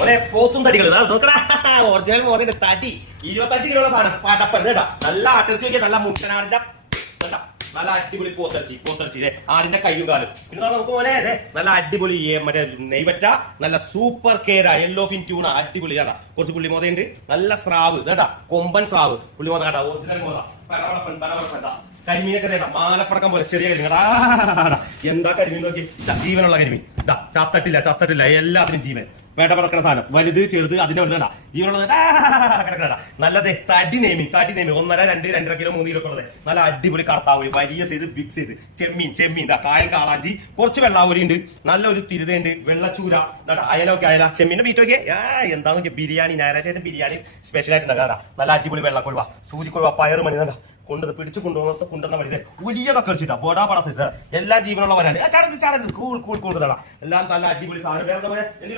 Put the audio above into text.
ഒരേ പോത്തും തടികൾ നോക്കടാ ഒറിജിനൽ മോതിന്റെ തടി 25 കിലോ സാധനം പടപ്പൻ കേട്ടാ. നല്ല ആട്ടിറച്ചി നോക്കിയാൽ നല്ല മുട്ടനാടിന്റെ നല്ല അടിപൊളി പോത്തിറച്ചി ആടിന്റെ കയ്യും കാലും. പിന്നെ നമുക്ക് പോലെ നല്ല അടിപൊളി മറ്റേ നെയ്വറ്റ നല്ല സൂപ്പർ കേര യെല്ലോ ഫിൻ ട്യൂണ അടിപൊളി കേട്ടാ. കുറച്ച് പുള്ളിമോതയുണ്ട്, നല്ല സ്രാവ് കേട്ടാ, കൊമ്പൻ സ്രാവ് പുള്ളിമോത കേട്ടാ, ഒറിജിനൽ മോത പടപടപ്പൻ കരിമീനൊക്കെ മാലപ്പടക്കം പോലെ ചെറിയ കരിമീൻ. എന്താ കരിമീൻ നോക്കി, ജീവനുള്ള കരിമീൻ ചത്തട്ടില്ല എല്ലാത്തിനും ജീവൻ. വേട്ടപ്പടക്കണ സാധനം വലുത് ചെറുത് അതിന്റെ വലുതല്ല ജീവനുള്ളത് കിടക്കണ നല്ലത്. തടി നെയ്മീൻ 1.5, 2, 2.5 കിലോ 3 കിലോ ഉള്ളത് നല്ല അടിപൊളി കടത്താവൂരി, വലിയ സൈസ് ബിഗ് സൈസ് ചെമ്മീൻ കായൽ കാളാഞ്ചി, കുറച്ച് വെള്ളാവൂരി ഉണ്ട്, നല്ല ഒരു തിരുതയുണ്ട്, വെള്ളച്ചൂര അയല ചെമ്മീന്റെ ബീറ്റൊക്കെ എന്താന്ന് നോക്കിയാൽ ബിരിയാണി ഞായറാഴ്ച ബിരിയാണി സ്പെഷ്യൽ ആയിട്ടുണ്ടാകാം. നല്ല അടിപൊളി വെള്ളക്കൊഴുവ, സൂചിക്കൊഴുവ, പയറ് മണി പിടിച്ചു കൊണ്ടുവന്ന വഴി വലിയൊക്കെ കളിച്ചിട്ടാ ബോഡാ പട സൈസ് എല്ലാ ജീവനുള്ള വരാൻ ചടന്ന് കൂൾ എല്ലാം നല്ല അടിപൊളി സാധനം.